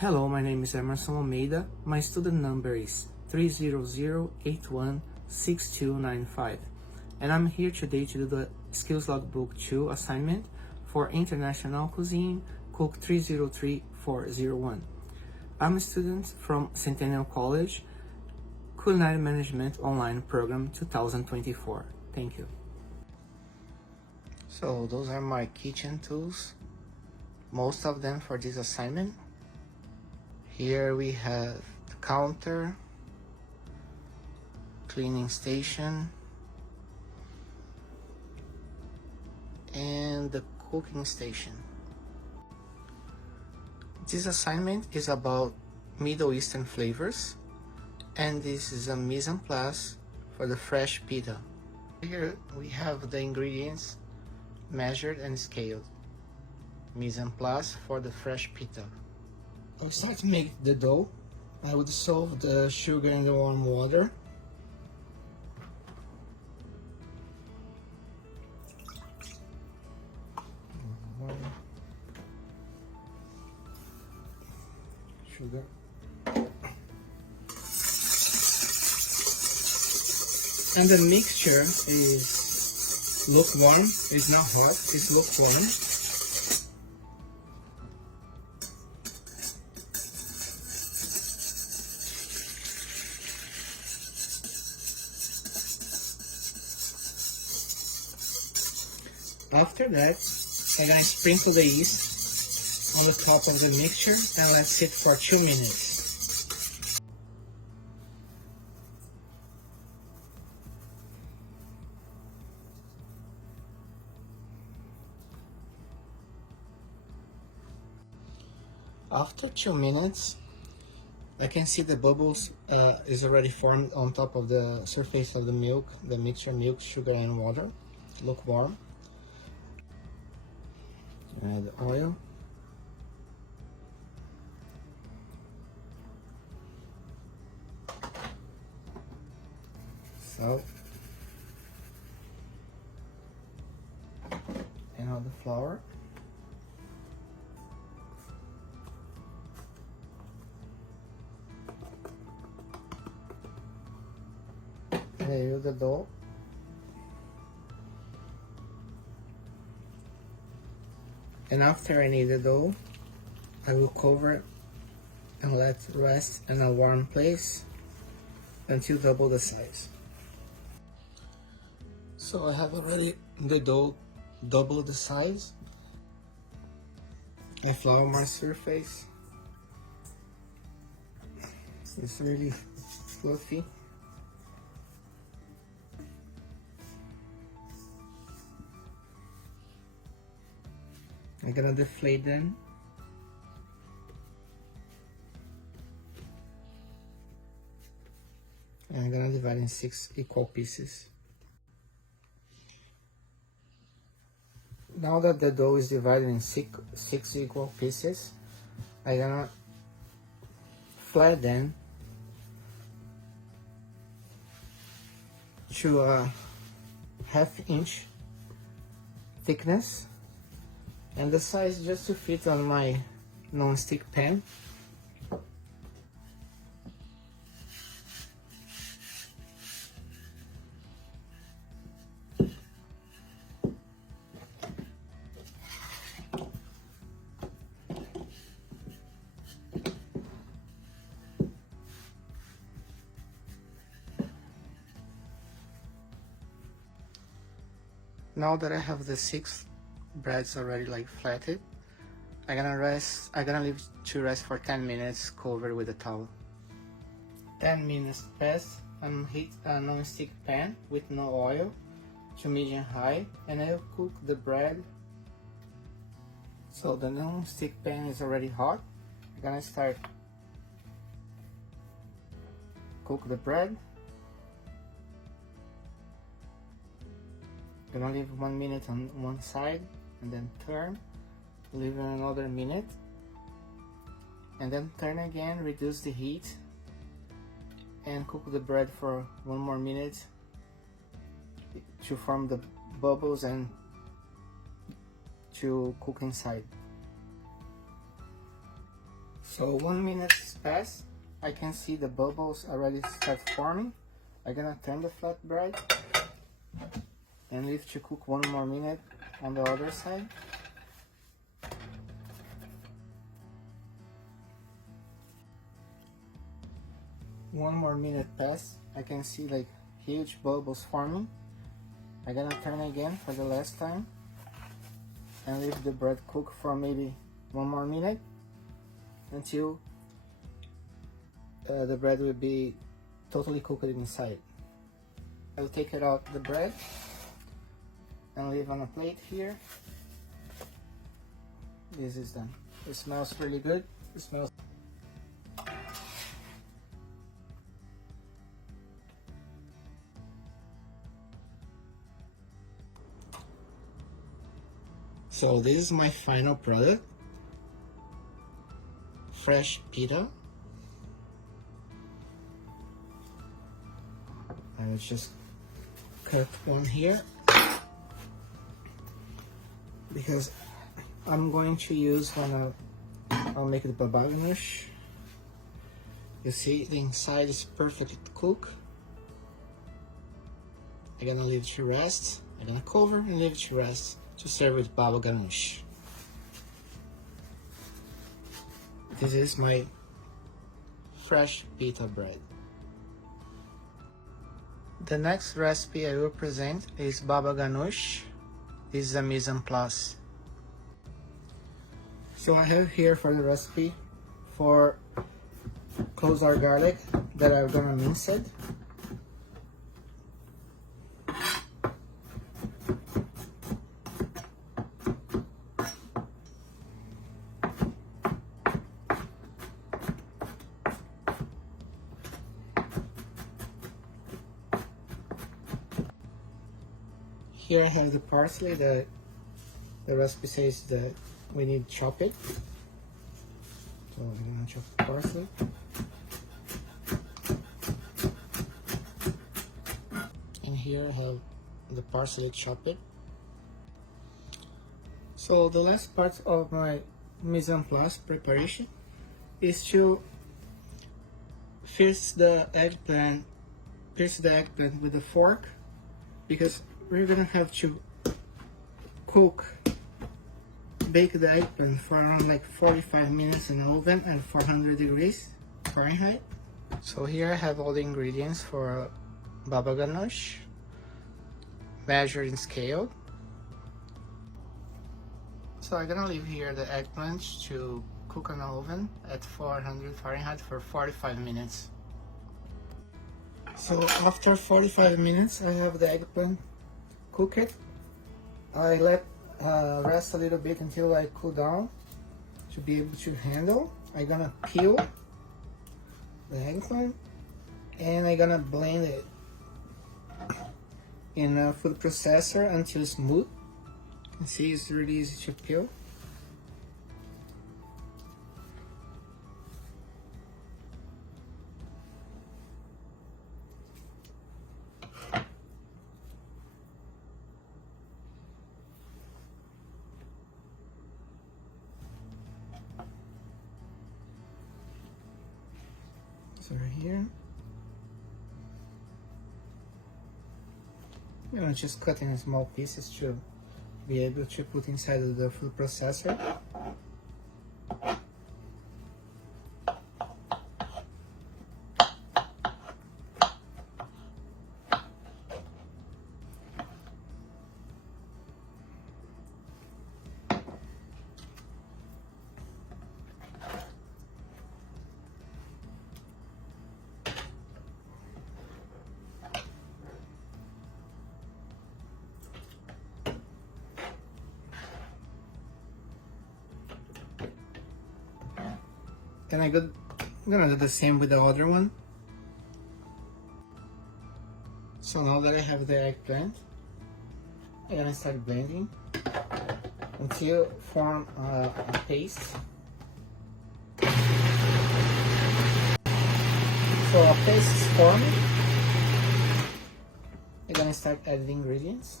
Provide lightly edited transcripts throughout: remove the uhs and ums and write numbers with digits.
Hello, my name is Emerson Almeida. My student number is 300816295, and I'm here today to do the Skills Logbook 2 assignment for International Cuisine, Cook 303401. I'm a student from Centennial College, Culinary Management Online Program 2024. Thank you. So those are my kitchen tools, most of them for this assignment. Here we have the counter, cleaning station, and the cooking station. This assignment is about Middle Eastern flavors, and this is a mise en place for the fresh pita. Here we have the ingredients measured and scaled. Mise en place for the fresh pita. I'll start to make the dough. I will dissolve the sugar in the warm water. Sugar. And the mixture is lukewarm. It's not hot, it's lukewarm. After that, I'm gonna sprinkle the yeast on the top of the mixture and let it sit for 2 minutes. After 2 minutes, I can see the bubbles is already formed on top of the surface of the milk, the mixture milk, sugar and water, lukewarm. Add oil. Salt. And all the flour. Layer the dough. And after I knead the dough, I will cover it and let it rest in a warm place until double the size. So I have already the dough double the size. I flour my surface. It's really fluffy. I'm gonna deflate them. And I'm gonna divide in 6 equal pieces. Now that the dough is divided in six equal pieces, I'm gonna flat them to a ½ inch thickness. And the size just to fit on my non-stick pan. Now that I have the 6 breads already flattened, I'm gonna leave to rest for 10 minutes covered with a towel. 10 minutes passed. I'm heat a non-stick pan with no oil to medium high, and I'll cook the bread. So the non-stick pan is already hot. I'm gonna start cook the bread. Gonna leave 1 minute on one side and then turn, leave another minute, and then turn again, reduce the heat, and cook the bread for 1 more minute to form the bubbles and to cook inside. So 1 minute passed. I can see the bubbles already start forming. I'm gonna turn the flatbread and leave to cook 1 more minute on the other side. One more minute passed. I can see like huge bubbles forming. I'm gonna turn again for the last time and leave the bread cook for maybe 1 more minute until the bread will be totally cooked inside. I'll take it out the bread and leave on a plate here. This is done. It smells really good. It smells. So this is my final product. Fresh pita. I will just cut one here because I'm going to use when I'll make the baba ganoush. You see the inside is perfectly cooked. I'm gonna leave it to rest. I'm gonna cover and leave it to rest to serve with baba ganoush. This is my fresh pita bread. The next recipe I will present is baba ganoush. This is a mise en place. So I have here for the recipe for cloves or garlic that I'm gonna mince it. Here I have the parsley that the recipe says that we need to chop it. So I'm gonna chop the parsley. And here I have the parsley chopped. So the last part of my mise en place preparation is to pierce the eggplant with a fork, because we're gonna have to bake the eggplant for around like 45 minutes in the oven at 400 degrees Fahrenheit. So here I have all the ingredients for baba ganoush, measured and scaled. So I'm gonna leave here the eggplant to cook in the oven at 400 Fahrenheit for 45 minutes. So after 45 minutes I have the eggplant cooked. I let rest a little bit until I cool down to be able to handle. I'm gonna peel the eggplant and I'm gonna blend it in a food processor until smooth. You can see it's really easy to peel. So right here, I'm gonna just cut in small pieces to be able to put inside of the food processor. And I'm gonna do the same with the other one. So now that I have the eggplant, I'm gonna start blending until form a paste. So a paste is forming. I'm gonna start adding ingredients.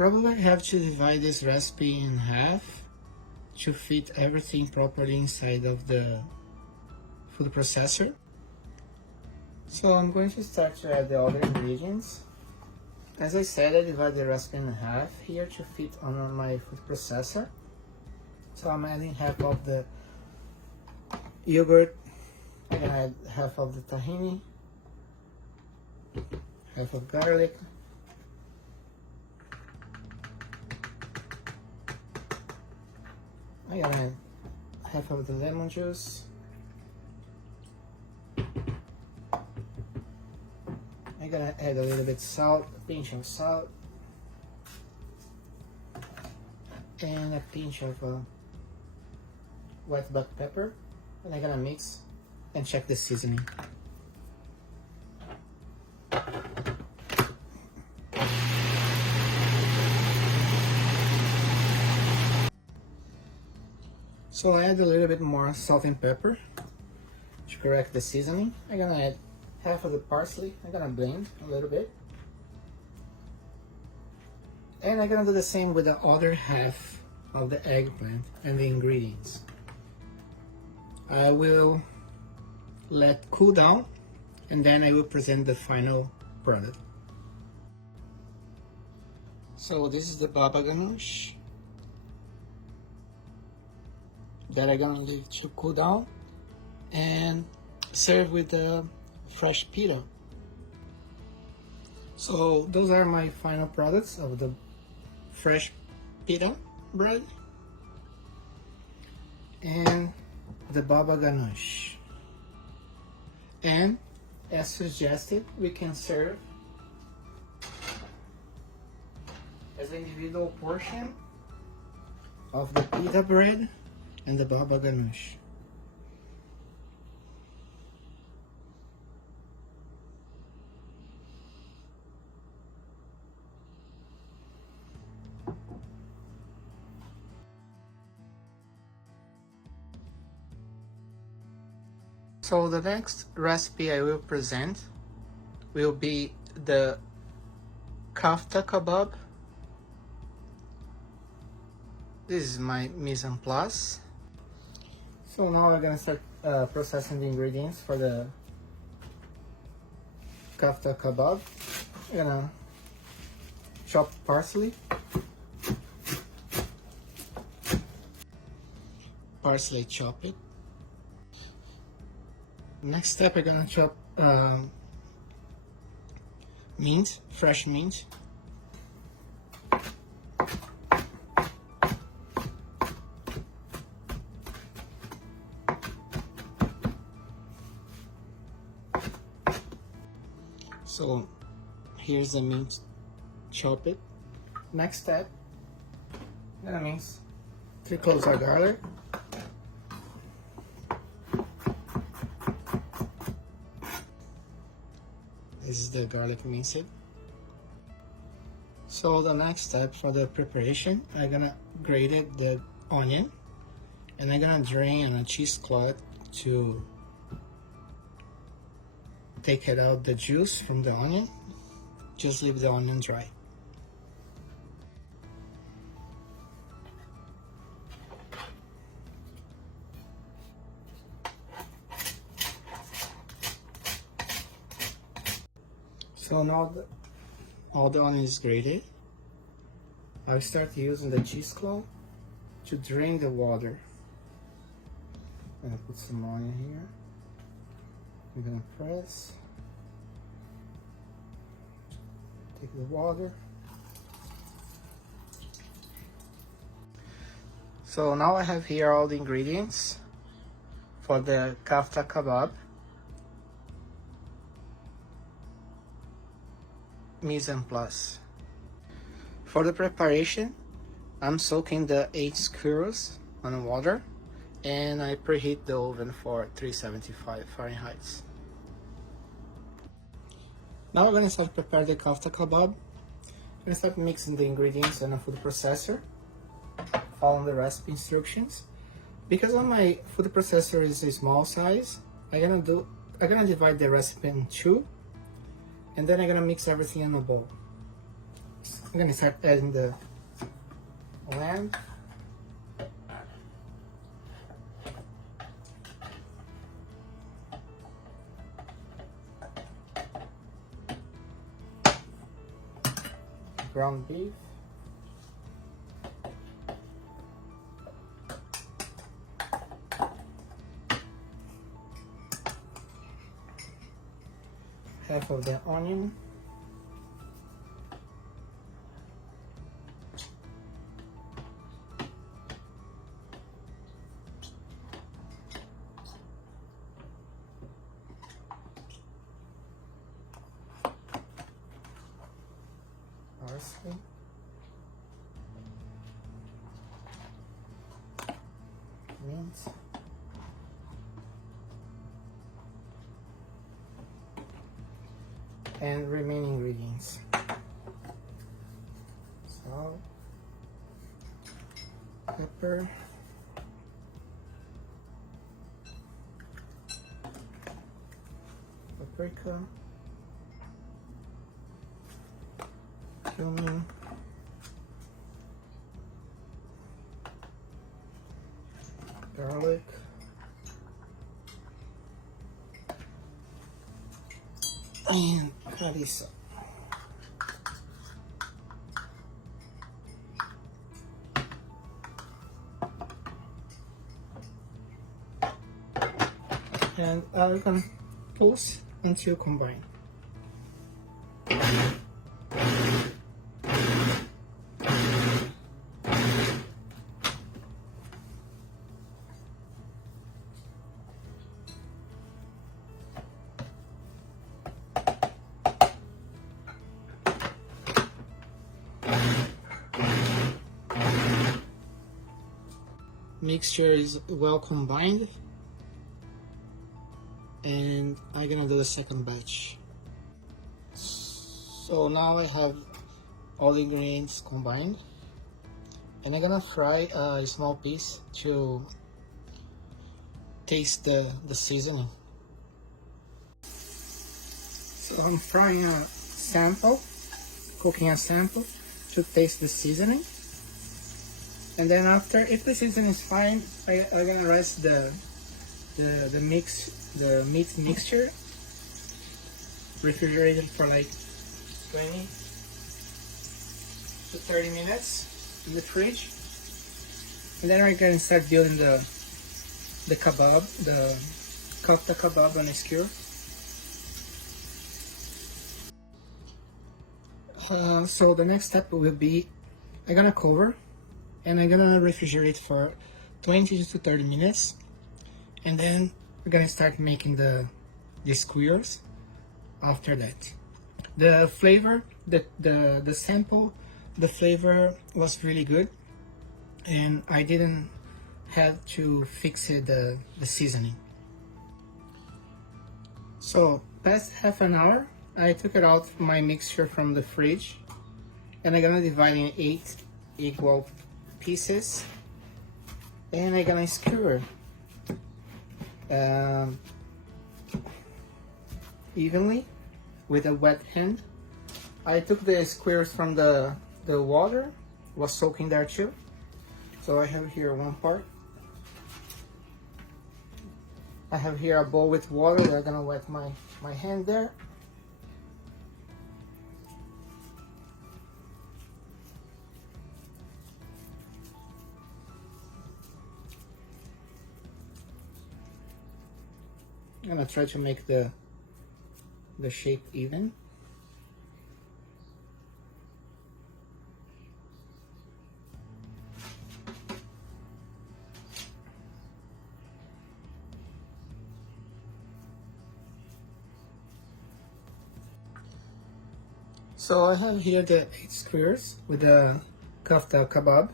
Probably have to divide this recipe in half to fit everything properly inside of the food processor. So I'm going to start to add the other ingredients. As I said, I divide the recipe in half here to fit on my food processor. So I'm adding half of the yogurt, I'm gonna add half of the tahini, half of garlic, I'm gonna add half of the lemon juice, I'm gonna add a little bit salt, a pinch of salt, and a pinch of white black pepper, and I'm gonna mix and check the seasoning. So I add a little bit more salt and pepper to correct the seasoning. I'm gonna add half of the parsley. I'm gonna blend a little bit. And I'm gonna do the same with the other half of the eggplant and the ingredients. I will let cool down and then I will present the final product. So this is the baba ganoush that I'm gonna leave to cool down and serve with the fresh pita. So those are my final products of the fresh pita bread and the baba ganoush. And as suggested, we can serve as an individual portion of the pita bread and the baba ganoush. So the next recipe I will present will be the kafta kebab. This is my mise en place. So now we're gonna start processing the ingredients for the kafta kebab. We're gonna chop parsley. Chop it. Next step, we're gonna chop mint, fresh mint. So here's the mint, chop it. Next step, I'm gonna mix 3 cloves of garlic. This is the garlic minced. So the next step for the preparation, I'm gonna grate the onion and I'm gonna drain on a cheesecloth to take it out the juice from the onion. Just leave the onion dry. So now all the onion is grated. I'll start using the cheesecloth to drain the water. I'm gonna put some onion here. I'm gonna press. Take the water. So now I have here all the ingredients for the kafta kebab. Mise en place. For the preparation, I'm soaking the 8 skewers on water and I preheat the oven for 375 Fahrenheit. Now we're going to start prepare the kafta kebab. I'm going to start mixing the ingredients in a food processor, following the recipe instructions. Because on my food processor is a small size, I'm gonna divide the recipe in 2. And then I'm gonna mix everything in a bowl. I'm gonna start adding the lamb. Ground beef. Half of the onion. Parsley. Mint. And remaining ingredients. Salt, pepper, paprika, cumin, garlic, and harissa. And we're gonna toast until combined. Mixture is well combined, and I'm gonna do the second batch. So now I have all the ingredients combined, and I'm gonna fry a small piece to taste the seasoning. So I'm frying a sample, cooking a sample to taste the seasoning. And then after, if the seasoning is fine, I'm gonna rest the meat mixture refrigerated for like 20 to 30 minutes in the fridge. And then we're gonna start building the kebab, the kofta kebab on a skewer. So the next step will be, I'm gonna cover and I'm gonna refrigerate for 20 to 30 minutes, and then we're gonna start making the skewers after that. The flavor, the sample, the flavor was really good, and I didn't have to fix it, the seasoning. So past half an hour, I took it out my mixture from the fridge, and I'm gonna divide in 8 equal pieces, and I'm gonna skewer evenly with a wet hand. I took the squares from the water, was soaking there too. So I have here one part. I have here a bowl with water that I'm gonna wet my hand there. I'm gonna try to make the shape even. So I have here the 8 squares with the kofta kebab.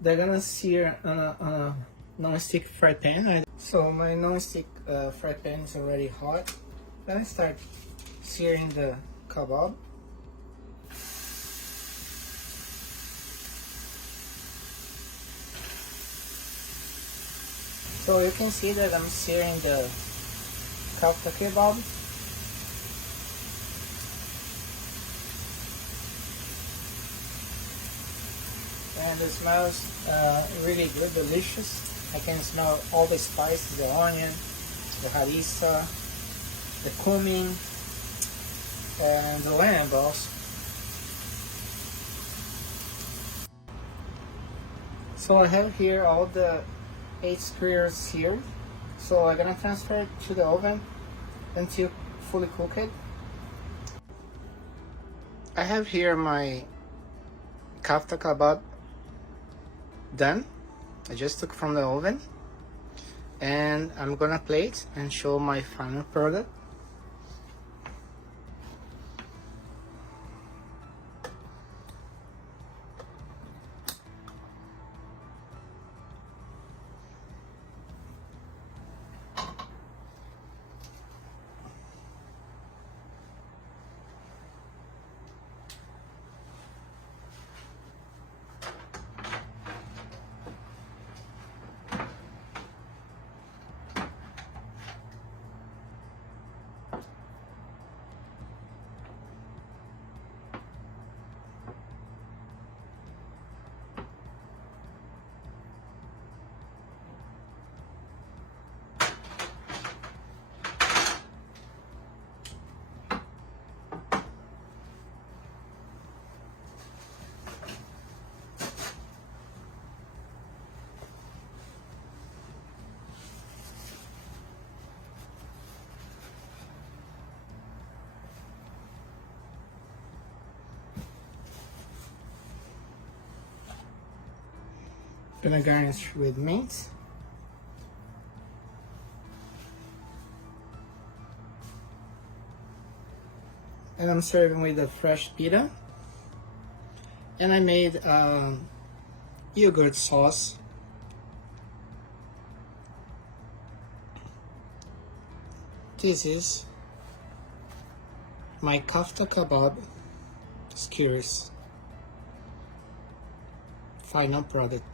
They're gonna sear on a non-stick fry pan. So my non-stick fry pan is already hot. Then I start searing the kebab. So you can see that I'm searing the kofta kebab. and it smells really good, delicious. I can smell all the spices, the onion, the harissa, the cumin, and the lamb also. So I have here all the 8 skewers here. So I'm gonna transfer it to the oven until fully cooked. I have here my kafta kebab done. I just took from the oven, and I'm gonna plate and show my final product. Gonna garnish with mint. And I'm serving with a fresh pita. And I made yogurt sauce. This is my kafta kebab skewers. Final product.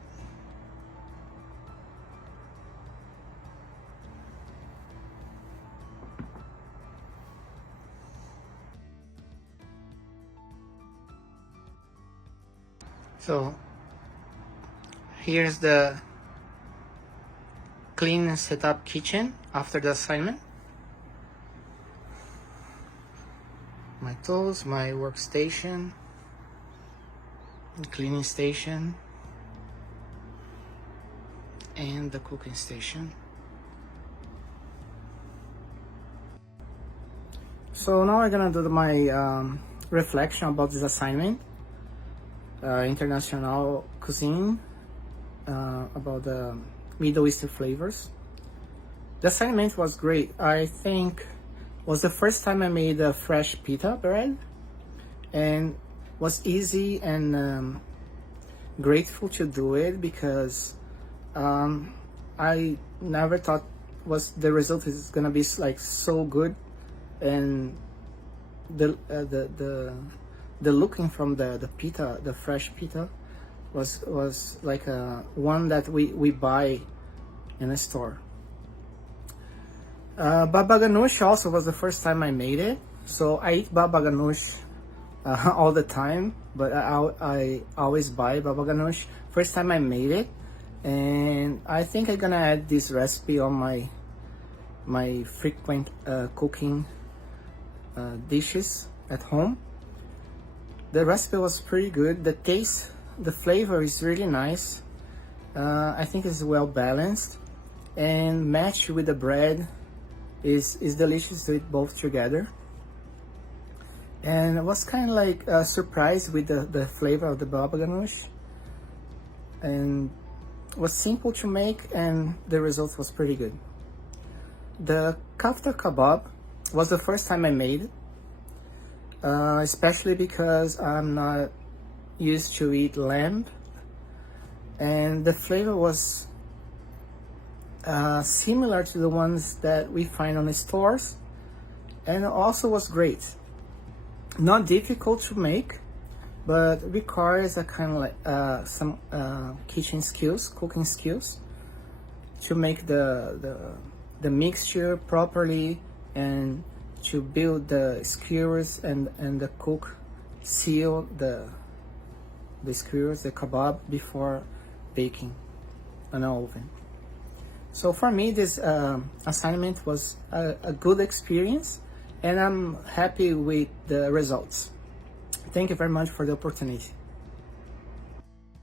So here's the clean and set up kitchen after the assignment. My tools, my workstation, cleaning station, and the cooking station. So now I'm gonna do my reflection about this assignment. International Cuisine, about the Middle Eastern flavors. The assignment was great. I think was the first time I made a fresh pita bread, and was easy and grateful to do it because I never thought the result is gonna be like so good, and the looking from the pita, the fresh pita, was like one that we buy in a store. Baba ganoush also was the first time I made it. So I eat baba ganoush all the time, but I always buy baba ganoush. First time I made it, and I think I'm gonna add this recipe on my frequent cooking dishes at home. The recipe was pretty good. The taste, the flavor is really nice. I think it's well balanced, and matched with the bread is delicious to eat both together. And I was kind of like surprised with the flavor of the baba ganoush, and was simple to make, and the result was pretty good. The kafta kebab was the first time I made it. Especially because I'm not used to eat lamb, and the flavor was similar to the ones that we find on the stores, and also was great. Not difficult to make, but requires a kind of like some kitchen skills, cooking skills, to make the mixture properly, and to build the skewers and the cook seal the skewers, the kebab, before baking on an oven. So for me, this assignment was a good experience, and I'm happy with the results. Thank you very much for the opportunity.